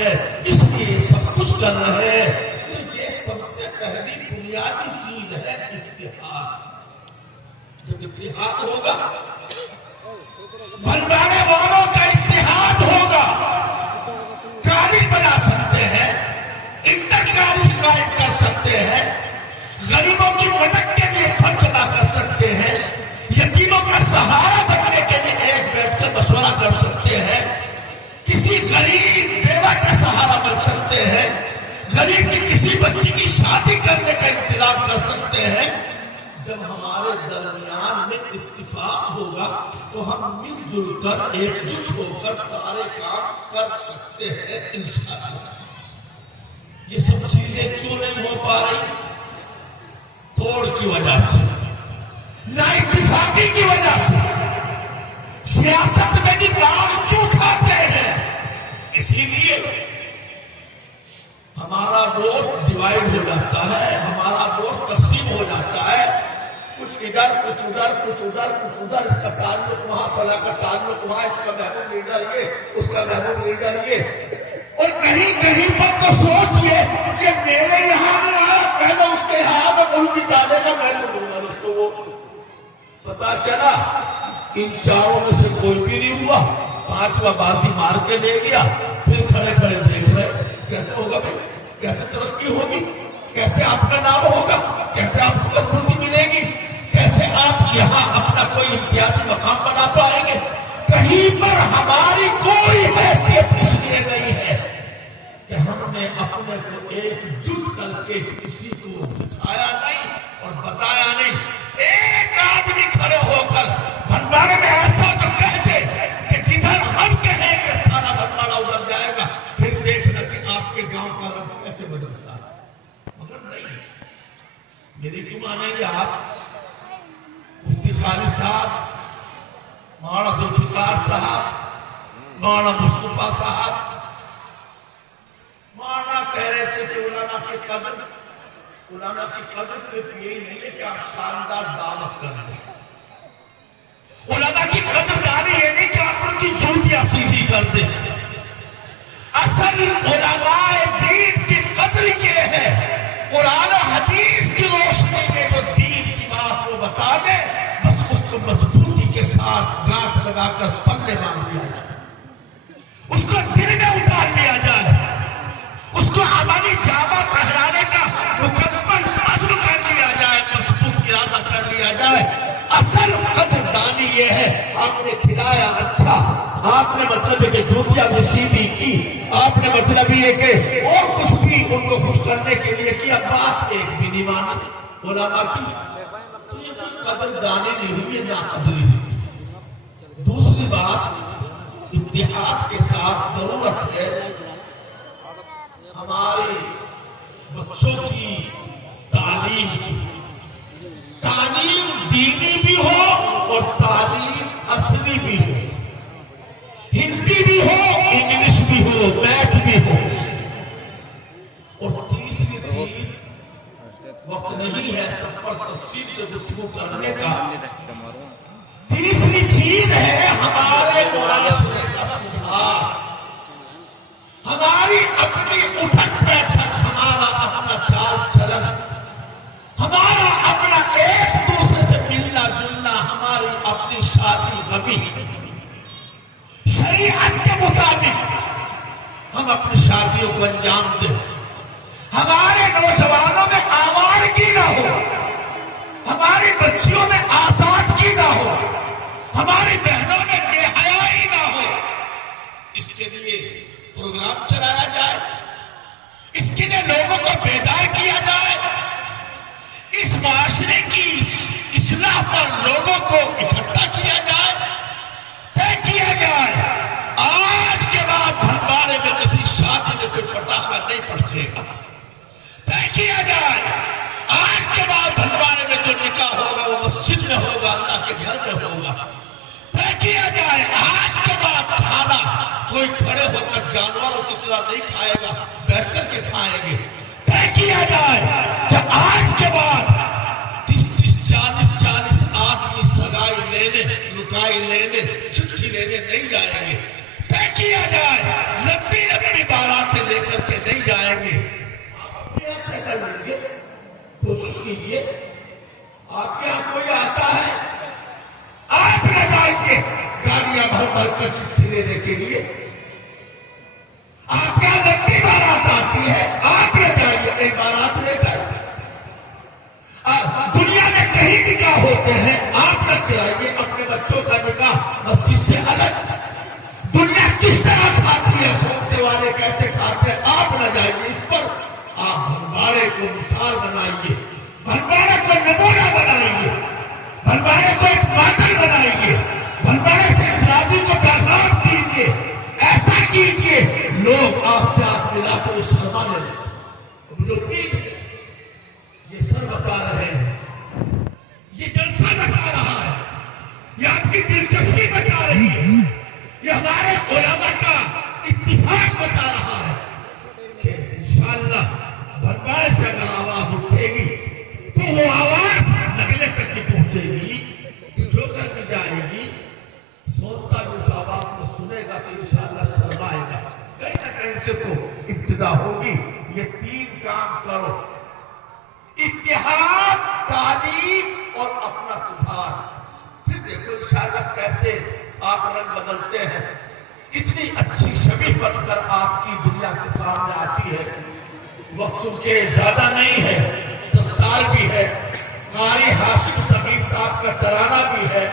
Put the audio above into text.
है, इसलिए सब कुछ कर रहे हैं। तो ये सबसे पहली बुनियादी चीज है इत्तेहाद। जब इत्तेहाद होगा, भंडारे वालों का इत्तेहाद होगा, काबिल बना सकते हैं, इंटरकारी कायम कर सकते हैं, गरीबों की मदद के लिए फंड जमा कर सकते हैं, यतीमों का सहारा बनने के लिए एक बैठकर मशवरा कर सकते हैं, किसी गरीब बेवा का सहारा बन सकते हैं, गरीब की किसी बच्ची की शादी करने का इंतजाम कर सकते हैं। जब हमारे दरमियान में इत्तिफाक होगा तो हम मिलजुल कर एकजुट होकर सारे काम कर सकते हैं इंशाअल्लाह। ये सब चीजें क्यों नहीं हो पा रही? तोड़ की वजह से, ना इत्तिफाकी की वजह से। सियासत में भी बार क्यों खाते हैं? इसीलिए हमारा वोट डिवाइड हो जाता है, हमारा वोट तकसीम हो जाता है, कुछ इधर कुछ उधर, कुछ उधर कुछ उधर, इसका ताल्लुक वहां, फला का ताल्लुक वहां, इसका महबूब लीडर ये, उसका महबूब लीडर ये। और कहीं कहीं पर तो सोचिए कि मेरे यहां नहीं आया, पहले उसके यहां में कोई जिता देगा, मैं तो दूंगा उसको वोट। पता चला इन चारों में से कोई भी नहीं हुआ, पांचवा बाजी मार के ले गया। फिर खड़े खड़े देख रहे कैसे होगा भाई, कैसे तरक्की होगी, कैसे आपका नाम होगा, कैसे आपको मजबूती मिलेगी, कैसे आप यहाँ अपना कोई इम्तियाजी मकाम बना पाएंगे। कहीं पर हमारी कोई हैसियत इसलिए नहीं है कि हमने अपने को एकजुट करके किसी को दिखाया नहीं और बताया नहीं। एक आदमी खड़े होकर भंडारे में ऐसा तो कह दे कि जिधर हम कहेंगे सारा भंडारा उधर जाएगा, फिर देखना कि आपके गांव का रंग कैसे बदलता है। मगर नहीं, मेरी क्यों मानेंगे आप? मुफ्ती खालिद साहब, मौलाना जुल्फिकार साहब, मौलाना मुस्तफा साहब, मौलाना कह रहे थे कि उलमा की कदर, उलमा की कदर सिर्फ यही नहीं है कि आप शानदार दावत कर रहे हैं। उलमा की कदरदानी ये नहीं कि आप उनकी जूतियां सीधी कर दें। असल उलमाए दीन की कदर ये है, कुरान हदीस की रोशनी में जो दीन की बात वो बता दे, बस उसको मजबूती के साथ गांठ लगाकर पल्ले बांध लिया जाए, उसको दिल में उतार लिया जाए, उसको अमली जामा पहनाने का मुकम्मल अज़्म कर लिया जाए, मजबूत इरादा कर लिया जाए। असल कदरदानी ये है, आपने खिलाया अच्छा, आपने मतलब है कि जूतियां भी सीधी की, आपने मतलब ये कि और कुछ भी उनको खुश करने के लिए किया, बात एक भी नहीं मानी उलमा की, तो ये कोई कदरदानी नहीं हुई, ये नाकदरी हुई। दूसरी बात, इत्तेहाद के साथ जरूरत है हमारे बच्चों की तालीम की। तालीम दीनी भी हो और तालीम असली भी हो, हिंदी भी हो, इंग्लिश भी हो, मैथ भी हो। और तीसरी चीज, वक्त नहीं है सब पर तफसील से गुफ्तगू करने का, तीसरी चीज है हमारे मुआशरे का सुधार, हमारी अपनी उठक बैठक, हमारा अपना चाल चलन, हमारा अपना एक दूसरे से मिलना जुलना, हमारी अपनी शादी गमी, शरीयत के मुताबिक हम अपनी शादियों को अंजाम दें, हमारे नौजवानों में आवारगी ना हो, हमारी बच्चियों में आजादगी ना हो, हमारी बहनों में बेहयाई ना हो। इसके लिए प्रोग्राम चलाया जाए, इसके लिए लोगों को बेदार किया जाए, इस माशरे की इस्लाह पर लोगों को इकट्ठा किया जाए, तय किया जाए आज के बाद भंडारे में किसी शादी में कोई पटाखा नहीं पटकेगा। तय किया जाए आज के बाद भंडारे में जो निकाह होगा वो मस्जिद में होगा, अल्लाह के घर में होगा। तय किया जाए आज के बाद खाना कोई खड़े होकर जानवरों की तरह नहीं खाएगा, बैठ करके खाएंगे। तय किया जाए कि आज के बाद 30-40 आदमी सगाई लेने, लुकाई लेने, चिट्ठी लेने नहीं जाएंगे। तय किया जाए लंबी लंबी बारातें आकर चिट्ठी देने के लिए। आपके यहां लंबी बारात आती है, आप ले जाइए कई बारात लेकर। दुनिया में कहीं निकाह होते हैं, आप न कराइए अपने बच्चों का निकाह मस्जिद से अलग। दुनिया किस तरह खाती है, सोते वाले कैसे खाते हैं, आप न जाइए इस पर। आप भंडारे को मिसाल बनाइए, भंडारे को नमूना बनाइए, भंडारे को एक मॉडल बनाइए, भंडारे से अपराधी को पैगाम दीजिए, ऐसा कीजिए लोग आपसे आप मिलाते हुए शर्माने लगे। मुझे उम्मीद है ये सर बता रहे हैं, ये जलसा बता रहा है, ये आपकी दिलचस्पी बता रही है, ये हमारे उलमा का इत्तिफाक बता रहा है कि इंशाअल्लाह भंडारे से अगर आवाज उठेगी तो वो आवाज नगले तक की पहुंचेगी, जोकर में जाएगी। सोनता भी उस आवाज को सुनेगा तो इंशाअल्लाह शर्माएगा, कहीं ना कहीं से तो इब्तिदा होगी। ये 3 काम करो, इत्तेहाद, तालीम और अपना सुधार, फिर देखो इंशाअल्लाह कैसे आप रंग बदलते हैं, कितनी अच्छी छवि बनकर आपकी दुनिया के सामने आती है। वक्त चूंकि ज्यादा नहीं है, दस्तार भी है, कारी हाशिम समीर साहब का तराना भी है।